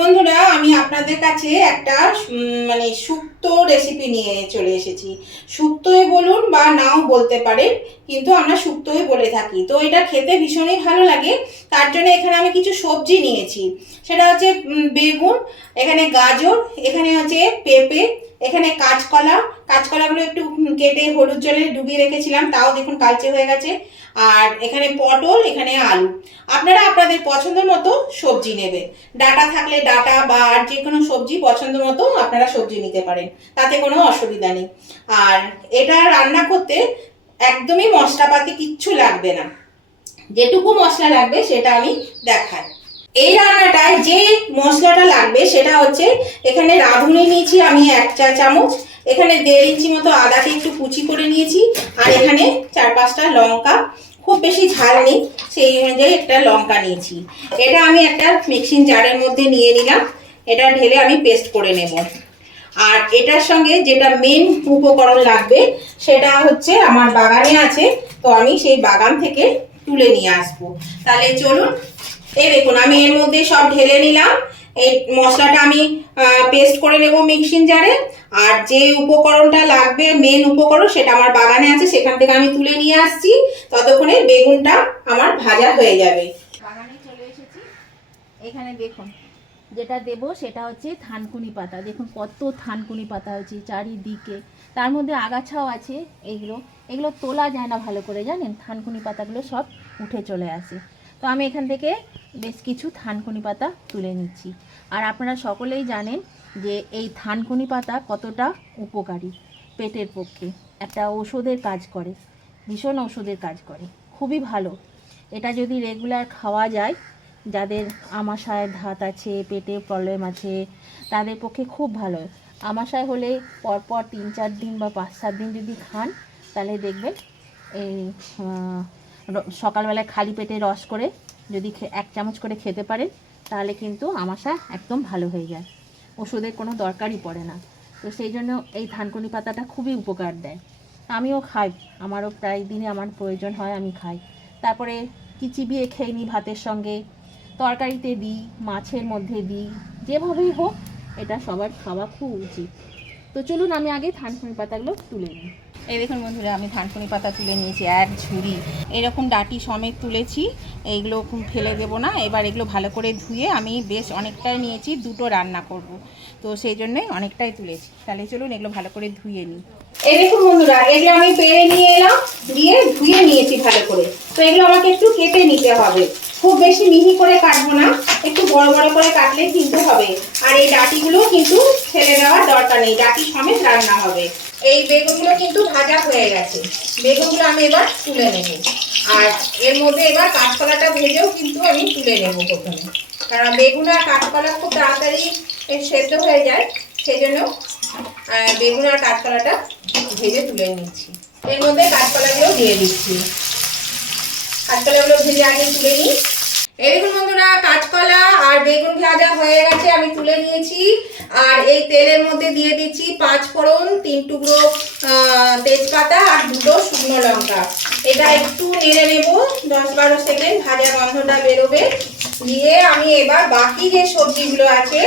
বন্ধুরা আমি আপনাদের কাছে একটা মানে শুক্তো রেসিপি নিয়ে চলে এসেছি। শুক্তোই বলুন বা নাও বলতে পারেন, কিন্তু আমরা শুক্তোই বলে থাকি। তো এটা খেতে ভীষণই ভালো লাগে। তার জন্য এখানে আমি কিছু সবজি নিয়েছি। সেটা হচ্ছে বেগুন, এখানে গাজর, এখানে হচ্ছে পেঁপে, এখানে কাঁচকলা। কাঁচকলাগুলো একটু কেটে হলুদ জলে ডুবিয়ে রেখেছিলাম, তাও দেখুন কালচে হয়ে গেছে। আর এখানে পটল, এখানে আলু। আপনারা আপনাদের পছন্দ মতো সবজি নেবেন। ডাটা থাকলে ডাটা বা আর যে কোনো সবজি পছন্দ মতো আপনারা সবজি নিতে পারেন, তাতে কোনো অসুবিধা নেই। আর এটা রান্না করতে একদমই মশলাপাতি কিচ্ছু লাগবে না। যেটুকু মশলা লাগবে সেটা আমি দেখাই। এই রান্নাটায় যে মশলাটা লাগবে সেটা হচ্ছে, এখানে রাঁধুনি নিয়েছি আমি 1 চা চামচ, এখানে 1.5 ইঞ্চি মতো আদাকে একটু কুচি করে নিয়েছি, আর এখানে 4-5টা লঙ্কা, খুব বেশি ঝাল নেই সেই অনুযায়ী একটা লঙ্কা নিয়েছি। এটা আমি একটা মিক্সিং জারের মধ্যে নিয়ে নিলাম, এটা ঢেলে আমি পেস্ট করে নেব। আর এটার সঙ্গে যেটা মেন উপকরণ লাগবে সেটা হচ্ছে আমার বাগানে আছে, তো আমি সেই বাগান থেকে তুলে নিয়ে আসবো। তাহলে চলুন, এই দেখুন আমি এর মধ্যে সব ঢেলে নিলাম। এই মশলাটা আমি পেস্ট করে নেব মিক্সিং জারে। আর যে উপকরণটা লাগবে মেন উপকরণ সেটা আমার বাগানে আছে, সেখান থেকে আমি তুলে নিয়ে আসছি। ততক্ষণে বেগুনটা আমার ভাজা হয়ে যাবে। বাগানে চলে এসেছি। এখানে দেখুন যেটা দেব সেটা হচ্ছে থানকুনি পাতা। দেখুন কত থানকুনি পাতা হয়েছে চারিদিকে, তার মধ্যে আগাছাও আছে। এগুলো এগুলো তোলা যায় না ভালো করে, জানেন, থানকুনি পাতাগুলো সব উঠে চলে আসে। তো আমি এখান থেকে বেশ কিছু থানকুনি পাতা তুলে নিচ্ছি। আর আপনারা সকলেই জানেন যে এই থানকুনি পাতা কতটা উপকারী পেটের পক্ষে, একটা ওষুধের কাজ করে, ভীষণ ওষুধের কাজ করে, খুবই ভালো। এটা যদি রেগুলার খাওয়া যায়, যাদের আমাশয়ের ধাত আছে, পেটে প্রবলেম আছে, তাদের পক্ষে খুব ভালো। আমাশয় হলে পরপর 3-4 দিন বা 5-7 দিন যদি খান, তাহলে দেখবেন এই সকালবেলায় খালি পেটে রস করে যদি 1 চামচ করে খেতে পারেন, তাহলে কিন্তু আমাশা একদম ভালো হয়ে যায়, ওষুধের কোনো দরকারই পড়ে না। তো সেই জন্য এই থানকুনি পাতাটা খুবই উপকার দেয়। আমিও খাই, আমারও প্রায় দিনে আমার প্রয়োজন হয়, আমি খাই। তারপরে চিবিয়ে খেয়ে নিই ভাতের সঙ্গে, তরকারিতে দিই, মাছের মধ্যে দিই, যেভাবেই হোক এটা সবার খাওয়া খুব উচিত। তো চলুন আমি আগে থানকুনি পাতাগুলো তুলে নিই। এই দেখুন বন্ধুরা, আমি থানকুনি পাতা তুলে নিয়েছি 1 ঝুড়ি, এরকম ডাঁটি সমেত তুলেছি। এইগুলো ফেলে দেবো না। এবার এগুলো ভালো করে ধুয়ে আমি বেশ অনেকটাই নিয়েছি, 2টো রান্না করব, তো সেই জন্যে অনেকটাই তুলেছি। তাহলে চলুন এগুলো ভালো করে ধুয়ে নিই। এই দেখুন বন্ধুরা, এগুলো আমি পেরে নিয়ে এলাম, দিয়ে ধুয়ে নিয়েছি ভালো করে। তো এগুলো আমাকে একটু কেটে নিতে হবে, খুব বেশি মিহি করে কাটবো না, একটু বড় বড় করে কাটলে কিন্তু হবে। আর এই ডাঁটিগুলো কিন্তু ফেলে দেওয়ার দরকার নেই, ডাঁটি সমেত রান্না হবে। এই বেগুনগুলো কিন্তু ভাজা হয়ে গেছে, বেগুনগুলো আমি এবার তুলে নেব। আর এর মধ্যে এবার কাঁচকলাটা ভেজেও কিন্তু আমি তুলে নেব প্রথমে, কারণ বেগুন আর কাঁচকলা খুব তাড়াতাড়ি সেদ্ধ হয়ে যায়, সেই জন্য বেগুন আর কাঁচকলাটা ভেজে তুলে নিচ্ছি। এর মধ্যে কাঁচকলাগুলো দিয়ে দিচ্ছি, কাঁচকলাগুলো ভেজে আগে তুলে নিই। এই দেখুন বন্ধুরা, কাঁচকলা আর বেগুন ভাজা হয়ে গেছে, আমি তুলে নিয়েছি। আর এই তেলের মধ্যে দিয়ে দিচ্ছি 5 ফোড়ন, 3 টুকরো তেজপাতা আর 2টো শুকনো লঙ্কা। এটা একটু নেড়ে নেব, 10-12 সেকেন্ড, ভাজা গন্ধটা বেরোবে। দিয়ে আমি এবার বাকি যে সবজিগুলো আছে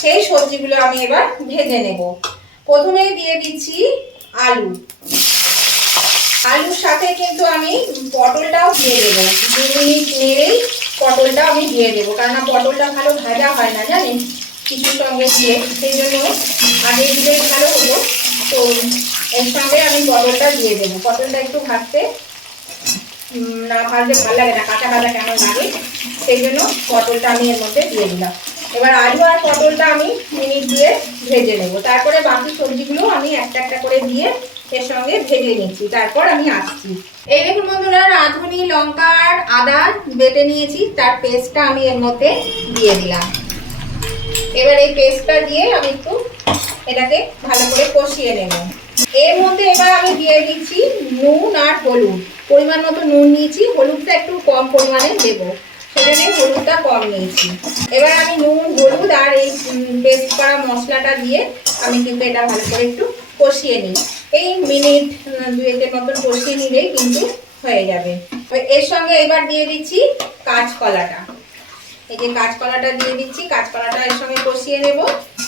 সেই সবজিগুলো আমি এবার ভেজে নেব। প্রথমেই দিয়ে দিচ্ছি আলু, আলুর সাথে কিন্তু আমি পটলটাও দিয়ে দেবো। 2 মিনিট নেড়েই পটলটা আমি দিয়ে দেবো, কারণ পটলটা ভালো ভাজা হয় না, জানেন, কিছুর সঙ্গে দিয়ে, সেই জন্য আগে দিলেই ভালো হতো। তো এর সঙ্গে আমি পটলটা দিয়ে দেবো। পটলটা একটু ভাজতে না ভাজলে ভালো লাগে না, কাঁচা কাঁচা কেমন লাগে, সেই জন্য পটলটা আমি এর মধ্যে দিয়ে দিলাম। এবার আলু আর পটলটা আমি মিনিট দিয়ে ভেজে নেব, তারপরে বাকি সবজিগুলো আমি একটা একটা করে দিয়ে এর সঙ্গে ভেজে নিচ্ছি, তারপর আমি আসছি। এই দেখুন বন্ধুরা, রাঁধুনি, লঙ্কা আর আদা বেটে নিয়েছি, তার পেস্টটা আমি এর মধ্যে দিয়ে দিলাম। এবার এই পেস্টটা দিয়ে আমি একটু এটাকে ভালো করে কষিয়ে নেব। এর মধ্যে এবার আমি দিয়ে দিচ্ছি নুন আর হলুদ, পরিমাণ মতো নুন নিয়েছি, হলুদটা একটু কম পরিমাণে দেবো, সেজন্য হলুদটা কম নিয়েছি। এবার আমি নুন, হলুদ আর এই পেস্ট করা মশলাটা দিয়ে আমি কিন্তু এটা ভালো করে একটু কষিয়ে নিই। এই মিনিট 2-1 মতন কষিয়ে নিলেই কিন্তু হয়ে যাবে। এর সঙ্গে এবার দিয়ে দিচ্ছি কাঁচকলাটা। এই যে কাঁচকলাটা দিয়ে দিচ্ছি, কাঁচকলাটা এর সঙ্গে কষিয়ে নেব।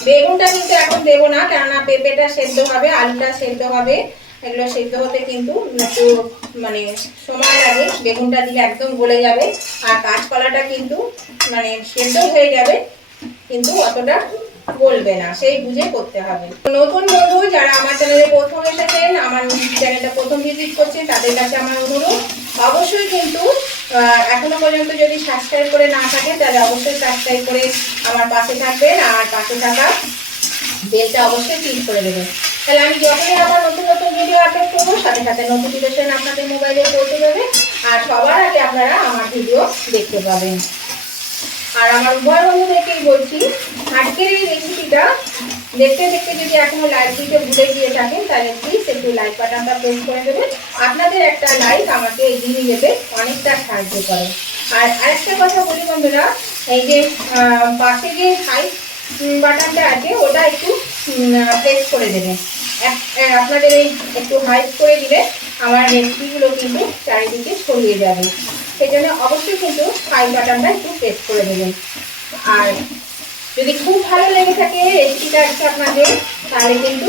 বেগুনটা কিন্তু এখন দেবো না, কেননা পেঁপেটা সেদ্ধ হবে, আলুটা সেদ্ধ হবে, এগুলো সেদ্ধ হতে কিন্তু একটু মানে সময় লাগে। বেগুনটা দিলে একদম গলে যাবে, আর কাঁচকলাটা কিন্তু মানে সেদ্ধ হয়ে যাবে কিন্তু অতটা বলবে না, সেই বুঝে করতে হবে। নতুন বন্ধু যারা আমার চ্যানেলে প্রথম এসেছেন, আমার চ্যানেলটা প্রথম ভিজিট করছেন, তাদের কাছে আমার অনুরোধ অবশ্যই কিন্তু এখনো পর্যন্ত যদি সাবস্ক্রাইব করে না থাকেন তাহলে অবশ্যই সাবস্ক্রাইব করে আমার পাশে থাকবেন, আর পাশে থাকা বেলটা অবশ্যই ক্লিক করে দেবেন। তাহলে আমি যখনই আবার নতুন নতুন ভিডিও আপলোড করবো সাথে সাথে নোটিফিকেশন আপনাদের মোবাইলে পৌঁছে যাবে, আর সবার আগে আপনারা আমার ভিডিও দেখতে পাবেন। আর আমার উভয় বন্ধুদেরকেই বলছি, আজকের এই রেসিপিটা দেখতে দেখতে যদি এখনো লাইক দিতে ভুলে গিয়ে থাকেন তাহলে প্লিজ একটু লাইক বাটনটা প্রেস করে দেবেন। আপনাদের একটা লাইক আমাকে এগিয়ে যেতে অনেকটা সাহায্য করে। আর আরেকটা কথা বলি বন্ধুরা, এই যে পাশে যে সাইড বাটনটা আছে ওটা একটু প্রেস করে দেবেন। আপনাদের এই একটু হাইট করে দিলে আমার রেসিপিগুলো কিন্তু চারিদিকে ছড়িয়ে যাবে, সেই জন্য অবশ্যই কিন্তু সাইড বাটনটা একটু প্রেস করে দেবেন। আর যদি খুব ভালো লেগে থাকে রেসিপিটা একটু আপনাদের, তাহলে কিন্তু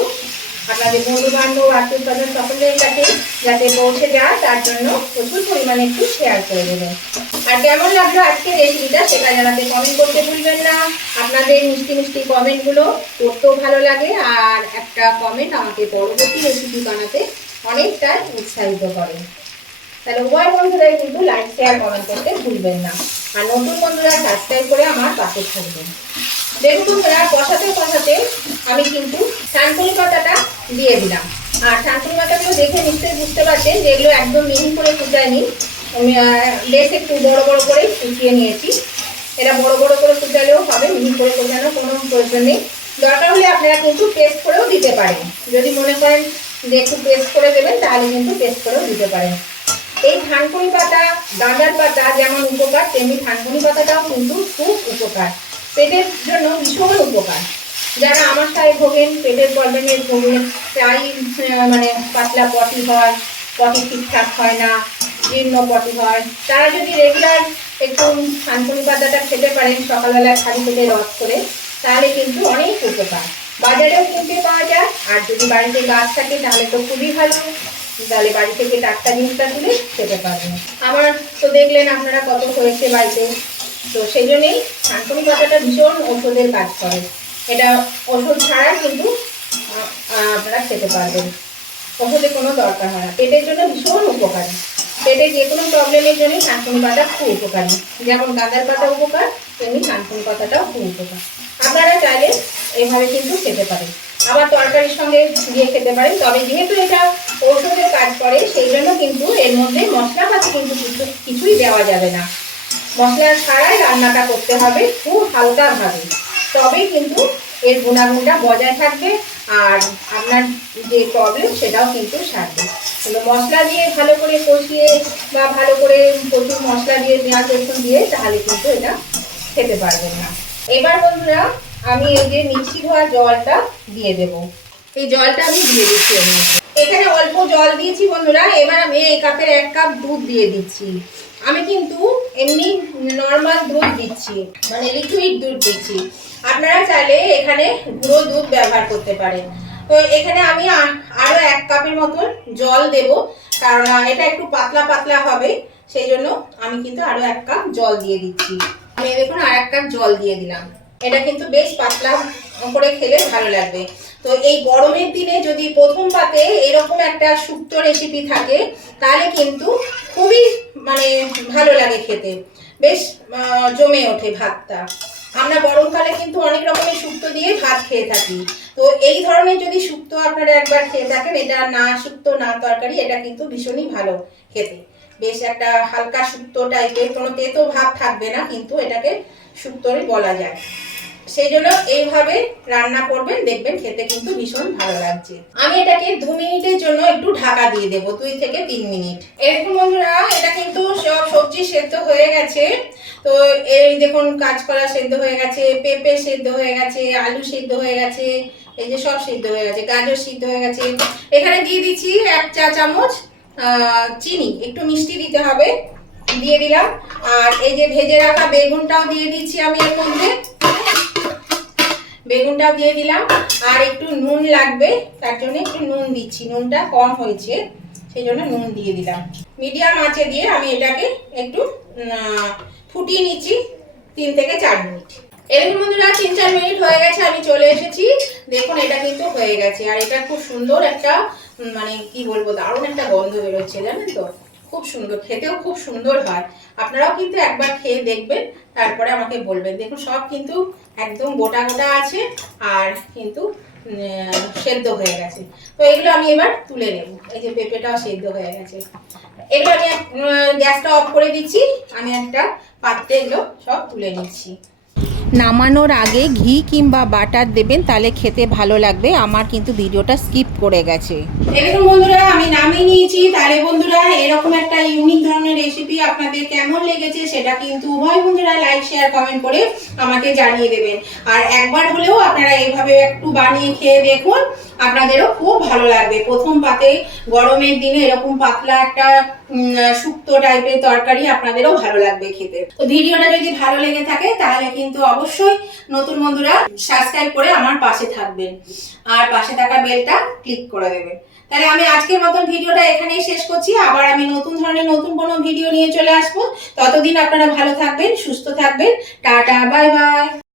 আপনাদের বন্ধু বান্ধব আত্মীয় স্বজন সকলের কাছে যাতে পৌঁছে যায় তার জন্য প্রচুর পরিমাণে একটু শেয়ার করে দেবেন। আর কেমন লাগলো আজকের রেসিপিটা সেটা জানাতে কমেন্ট করতে ভুলবেন না। আপনাদের মিষ্টি মিষ্টি কমেন্টগুলো করতেও ভালো লাগে, আর একটা কমেন্ট আমাকে পরবর্তী রেসিপি বানাতে অনেকটা উৎসাহিত করে। তাহলে উভয় বন্ধুরাই কিন্তু লাইক শেয়ার কমেন্ট করতে ভুলবেন না, আর নতুন বন্ধুরা সাবস্ক্রাইব করে আমার পাশে থাকবেন। দেখুন বন্ধুরা, কষাতে কষাতে আমি কিন্তু থানকুনি পাতাটা দিয়ে দিলাম। আর থানকুনি পাতাগুলো দেখে নিশ্চয়ই বুঝতে পারছেন যে এগুলো একদম মিহি করে কুচাইনি, আমি বেশ একটু বড় বড় করে কুচিয়ে নিয়েছি। এটা বড় বড় করে কুচালেও হবে, মিহি করে কুচানোর কোনো প্রয়োজন নেই। দরকার হলে আপনারা কিন্তু পেস্ট করেও দিতে পারেন, যদি মনে করেন যে একটু পেস্ট করে দেবেন তাহলে কিন্তু পেস্ট করেও দিতে পারেন। এই থানকুনি পাতা, গাঁদার পাতা যেমন উপকার, তেমনি থানকুনি পাতাটাও কিন্তু খুব উপকার, পেটের জন্য ভীষণ উপকার। যারা আমার সাথে ভোগেন, পেটের প্রবলেমে ভোগেন, প্রায় মানে পাতলা পটি হয়, পটি ঠিকঠাক হয় না, জীর্ণ পটি হয়, তারা যদি রেগুলার একটু থানকুনি পাতাটা খেতে পারেন সকালবেলা খালি পেটে রস করে, তাহলে কিন্তু অনেক উপকার। বাজারেও কিনতে পাওয়া যায়, আর যদি বাড়িতে গাছ থাকে তাহলে তো খুবই ভালো, তাহলে বাড়ি থেকে টাটকা জিনিসটা তুলে খেতে পারবেন। আমার তো দেখলেন আপনারা কত হয়েছে বাড়িতে, তো সেই জন্যেই থানকুনি পাতাটা ভীষণ ওষুধের কাজ করে। এটা ওষুধ ছাড়া কিন্তু আপনারা খেতে পারবেন, ওষুধের কোনো দরকার হয় না, পেটের জন্য ভীষণ উপকারী। পেটে যে কোনো প্রবলেমের জন্য থানকুনি পাতা খুব উপকারী, যেমন গাঁদার পাতা উপকার তেমনি থানকুনি পাতাটাও খুব উপকার। আপনারা চাইলে এইভাবে কিন্তু খেতে পারেন, আবার তরকারির সঙ্গে দিয়ে খেতে পারেন। তবে যেহেতু এটা ঔষধের কাজ করে সেই জন্য কিন্তু এর মধ্যে মশলাপাতি কিন্তু কিছুই দেওয়া যাবে না, মশলা ছাড়াই রান্নাটা করতে হবে খুব হালকাভাবে, তবেই কিন্তু এর গুণাগুণটা বজায় থাকবে, আর আপনার যে প্রবলেম সেটাও কিন্তু সারবে। কিন্তু মশলা দিয়ে ভালো করে কষিয়ে বা ভালো করে প্রচুর মশলা দিয়ে পেঁয়াজ রসুন দিয়ে তাহলে কিন্তু এটা খেতে পারবেন না। এবার বন্ধুরা আমি এই যে মিক্সি ধোয়া জলটা দিয়ে দেব, এই জলটা আমি দিয়ে দিচ্ছি। এখানে অল্প জল দিয়েছি বন্ধুরা। এবার আমি এই কাপের 1 কাপ দুধ দিয়ে দিচ্ছি। আমি কিন্তু এমনি নর্মাল দুধ দিচ্ছি, মানে লিকুইড দুধ দিচ্ছি, আপনারা চাইলে এখানে গুঁড়ো দুধ ব্যবহার করতে পারেন। তো এখানে আমি আরও 1 কাপের মতন জল দেব, কারণ এটা একটু পাতলা পাতলা হবে, সেই জন্য আমি কিন্তু আরও 1 কাপ জল দিয়ে দিচ্ছি। আমি দেখুন আর 1 কাপ জল দিয়ে দিলাম। এটা কিন্তু বেশ পাতলা করে খেলে ভালো লাগবে। তো এই গরমের দিনে যদি প্রথম পাতে এরকম একটা শুক্তো রেসিপি থাকে তাহলে কিন্তু খুবই মানে ভালো লাগে খেতে, বেশ জমে ওঠে ভাতটা। আমরা গরমকালে কিন্তু অনেক রকমের শুক্তো দিয়ে ভাত খেয়ে থাকি, তো এই ধরনের যদি শুক্তো আপনারা একবার খেয়ে থাকেন, এটা না শুক্তো না তরকারি, এটা কিন্তু ভীষণই ভালো খেতে, বেশ একটা হালকা শুক্তো টাইপের, কোনো তেতো ভাব থাকবে না, কিন্তু এটাকে শুক্তোই বলা যায়। সেই জন্য এইভাবে রান্না করবেন, দেখবেন খেতে কিন্তু ভীষণ ভালো লাগছে। আমি এটাকে 2 মিনিটের জন্য একটু ঢাকা দিয়ে দেবো, 2 থেকে 3 মিনিট। এরকম বন্ধুরা এটা কিন্তু সব সবজি সেদ্ধ হয়ে গেছে। তো এই দেখুন কাঁচকলা সেদ্ধ হয়ে গেছে, পেঁপে সেদ্ধ হয়ে গেছে, আলু সেদ্ধ হয়ে গেছে, এই যে সব সিদ্ধ হয়ে গেছে, গাজর সিদ্ধ হয়ে গেছে। এখানে দিয়ে দিচ্ছি 1 চা চামচ চিনি, একটু মিষ্টি দিতে হবে, দিয়ে দিলাম। আর এই যে ভেজে রাখা বেগুনটাও দিয়ে দিচ্ছি আমি এর মধ্যে, বেগুনটাও দিয়ে দিলাম। আর একটু নুন লাগবে, তার জন্য একটু নুন দিচ্ছি, নুনটা কম হয়েছে সেই জন্য নুন দিয়ে দিলাম। মিডিয়াম আঁচে দিয়ে আমি এটাকে একটু ফুটিয়ে নিচ্ছি 3 থেকে 4 মিনিট। এরকম বন্ধুরা 3-4 মিনিট হয়ে গেছে, আমি চলে এসেছি। দেখুন এটা কিন্তু হয়ে গেছে, আর এটা খুব সুন্দর একটা মানে কি বলবো, দারুণ একটা গন্ধ বেরোচ্ছে, জানেন তো, খুব সুন্দর, খেতেও খুব সুন্দর হয়। আপনারাও কিন্তু একবার খেয়ে দেখবেন, তারপরে আমাকে বলবেন। দেখুন সব কিন্তু একদম গোটা গোটা আছে, আর কিন্তু সেদ্ধ হয়ে গেছে। তো এগুলো আমি এবার তুলে নেব। এই যে পেঁপেটাও সেদ্ধ হয়ে গেছে। এগুলো আমি গ্যাসটা অফ করে দিচ্ছি, আমি একটা পাত্রে এগুলো সব তুলে নিচ্ছি। নামানোর আগে ঘি কিংবা বাটার দেবেন, তাহলে খেতে ভালো লাগবে। আমার কিন্তু ভিডিওটা স্কিপ করে গেছে। এরকম বন্ধুরা আমি নামিয়ে নিয়েছি। তাহলে বন্ধুরা এরকম একটা ইউনিক ধরনের রেসিপি আপনাদের কেমন লেগেছে সেটা কিন্তু উভয় বন্ধুরা লাইক শেয়ার কমেন্ট করে আমাকে জানিয়ে দেবেন। আর একবার হলেও আপনারা এইভাবে একটু বানিয়ে খেয়ে দেখুন, আপনাদেরও খুব ভালো লাগবে। প্রথম পাতে গরমের দিনে এরকম পাতলা একটা শুক্তো টাইপের তরকারি আপনাদেরও ভালো লাগবে খেতে। তো ভিডিওটা যদি ভালো লেগে থাকে তাহলে কিন্তু অবশ্যই নতুন বন্ধুরা সাবস্ক্রাইব করে আমার পাশে থাকবেন, আর পাশে থাকা বেলটা ক্লিক করে দেবেন। তাহলে আমি আজকের মতন ভিডিওটা এখানেই শেষ করছি। আবার আমি নতুন ধরনের নতুন কোনো ভিডিও নিয়ে চলে আসবো। ততদিন আপনারা ভালো থাকবেন, সুস্থ থাকবেন। Tata, bye bye.